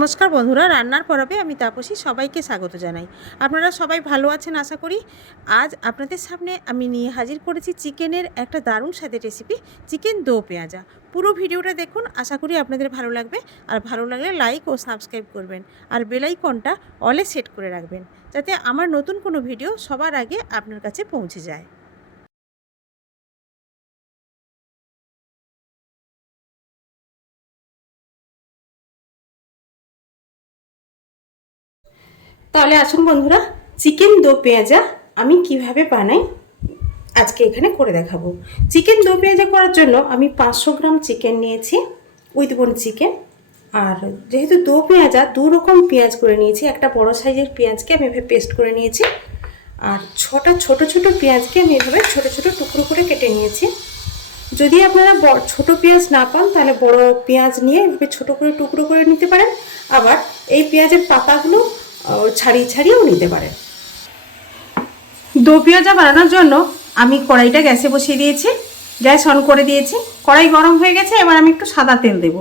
নমস্কার বন্ধুরা, রান্নার পর্বে আমি তাপসী সবাইকে স্বাগত জানাই। আপনারা সবাই ভালো আছেন আশা করি। আজ আপনাদের সামনে আমি নিয়ে হাজির করেছি চিকেনের একটা দারুণ স্বাদের রেসিপি, চিকেন দো পেঁয়াজা। পুরো ভিডিওটা দেখুন, আশা করি আপনাদের ভালো লাগবে। আর ভালো লাগলে লাইক ও সাবস্ক্রাইব করবেন, আর বেল আইকনটা অলে সেট করে রাখবেন, যাতে আমার নতুন কোনো ভিডিও সবার আগে আপনার কাছে পৌঁছে যায়। তাহলে আসুন বন্ধুরা, চিকেন দো পেঁয়াজা আমি কিভাবে বানাই আজকে এখানে করে দেখাবো। চিকেন দো পেঁয়াজা করার জন্য আমি 500 গ্রাম চিকেন নিয়েছি, উইথ বোন চিকেন। আর যেহেতু দো পেঁয়াজা দু রকম পেঁয়াজ করে নিয়েছি, একটা বড় সাইজের পেঁয়াজকে আমি এভাবে পেস্ট করে নিয়েছি, আর 6টা ছোট ছোট পেঁয়াজকে আমি এভাবে ছোট ছোট টুকরো করে কেটে নিয়েছি। যদি আপনারা ছোট পেঁয়াজ না পান তাহলে বড় পেঁয়াজ নিয়ে এভাবে ছোট করে টুকরো করে নিতে পারেন। আবার এই পেঁয়াজের পাতাগুলো ছাড়িয়ে ছাড়িয়েও নিতে পারেন। দো পেঁয়াজা বানানোর জন্য আমি কড়াইটা গ্যাসে বসিয়ে দিয়েছি, গ্যাস অন করে দিয়েছি। কড়াই গরম হয়ে গেছে, এবার আমি একটু সাদা তেল দেব,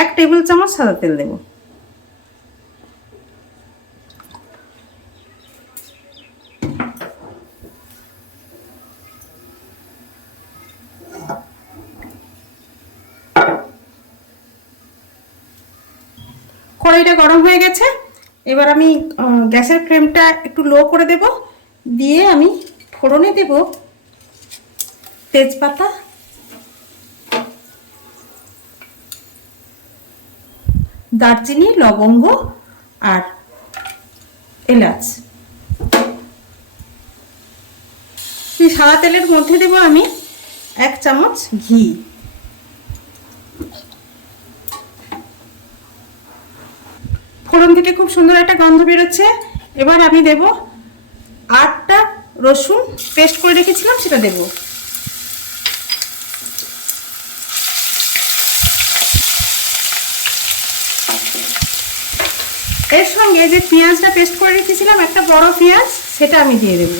1 টেবিল চামচ সাদা তেল দেব। কড়াইটা গরম হয়ে গেছে, এবার আমি গ্যাসের ফ্লেমটা একটু লো করে দেব। দিয়ে আমি ফোড়নে দেব তেজপাতা, দারচিনি, লবঙ্গ আর এলাচ। এই সাদা তেলের মধ্যে দেব আমি 1 চামচ ঘি। ফোড়ন থেকে খুব সুন্দর একটা গন্ধ বেরোচ্ছে। এবার আমি দেব 8টা রসুন পেস্ট করে রেখেছিলাম, সেটা দেব। এর সঙ্গে যে পেঁয়াজটা পেস্ট করে রেখেছিলাম, একটা বড় পেঁয়াজ, সেটা আমি দিয়ে দেব।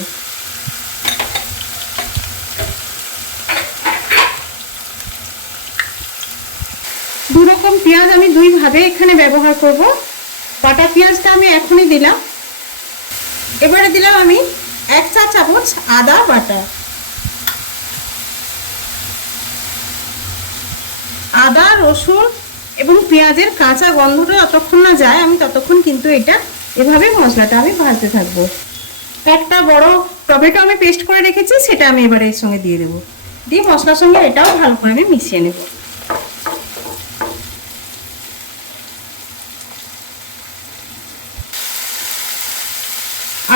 দু রকম পেঁয়াজ আমি দুইভাবে এখানে ব্যবহার করব। বাটা পেঁয়াজটা আমি এখনই দিলাম। এবারে দিলাম আমি 1 চা চামচ আদা বাটা। আদা, রসুন এবং পেঁয়াজের কাঁচা গন্ধটা যতক্ষণ না যায় আমি ততক্ষণ কিন্তু এটা এভাবে মশলাটা আমি ভাজতে থাকবো। একটা বড় টমেটো আমি পেস্ট করে রেখেছি, সেটা আমি এবারে এর সঙ্গে দিয়ে দেবো। দিয়ে মশলার সঙ্গে এটাও ভালো করে আমি মিশিয়ে নেব।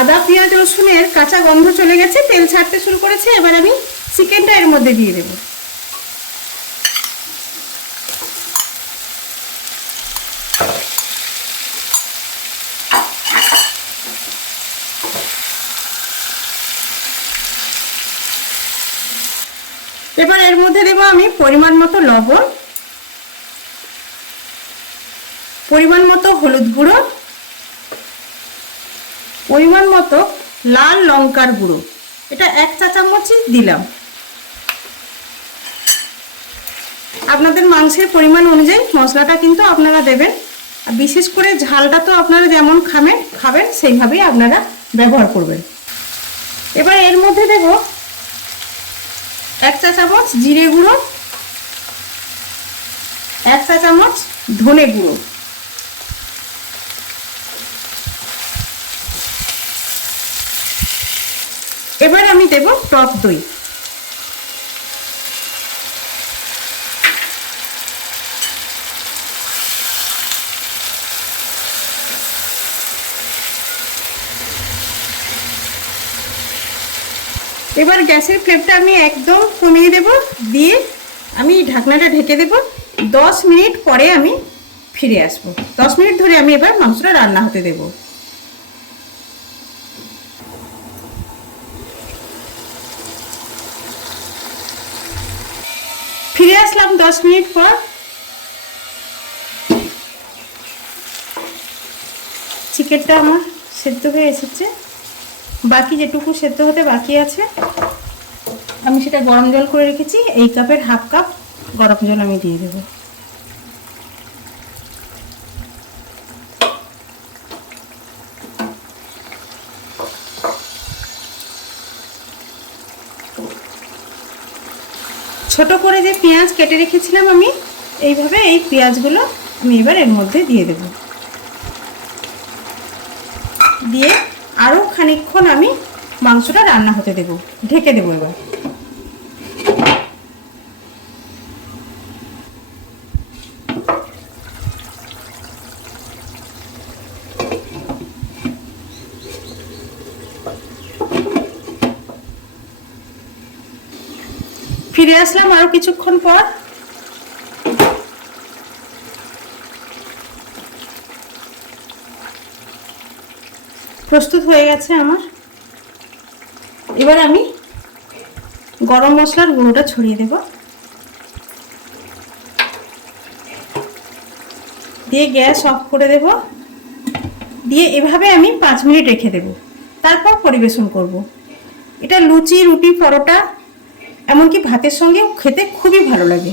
আদা, পেঁয়াজ, রসুনের কাঁচা গন্ধ চলে গেছে, তেল ছাড়তে শুরু করেছে। এবার আমি চিকেনটা এর মধ্যে দিয়ে দেব। এবার এর মধ্যে দেব আমি পরিমাণ মতো লবণ, পরিমাণ মতো হলুদ গুঁড়ো, পরিমাণ মতো লাল লঙ্কার গুঁড়ো, এটা 1 চা চামচই দিলাম। আপনাদের মাংসের পরিমাণ অনুযায়ী মশলাটা কিন্তু আপনারা দেবেন। আর বিশেষ করে ঝালটা তো আপনারা যেমন খাবেন সেইভাবেই আপনারা ব্যবহার করবেন। এবার এর মধ্যে দেব 1 চা চামচ জিরে গুঁড়ো, 1 চা চামচ ধনে গুঁড়ো। এবার আমি দেব টক দই। এবার গ্যাসের ফ্লেমটা আমি একদম কমিয়ে দেব, দিয়ে আমি ঢাকনাটা ঢেকে দেব। 10 মিনিট পরে আমি ফিরে আসবো। 10 মিনিট ধরে আমি এবার মাংসটা রান্না হতে দেব। ফিরে আসলাম 10 মিনিট পর। চিকেনটা আমার সেদ্ধ হয়ে এসেছে, বাকি যেটুকু সেদ্ধ হতে বাকি আছে আমি সেটা গরম জল করে রেখেছি। এই কাপের হাফ কাপ গরম জল আমি দিয়ে দেব। ছোট করে যে পেঁয়াজ কেটে রেখেছিলাম আমি, এইভাবে এই পেঁয়াজগুলো আমি এবার এর মধ্যে দিয়ে দেব। দিয়ে আরও খানিকক্ষণ আমি মাংসটা রান্না হতে দেব, ঢেকে দেবো এবার। ফিরে আসলাম আরো কিছুক্ষণ পর। প্রস্তুত হয়ে গেছে আমার। এবার আমি গরম মশলার গুঁড়োটা ছড়িয়ে দেব, দিয়ে গ্যাস অফ করে দেব। দিয়ে এভাবে আমি 5 মিনিট রেখে দেব, তারপর পরিবেশন করব। এটা লুচি, রুটি, পরোটা, এমনকি ভাতের সঙ্গেও খেতে খুবই ভালো লাগে।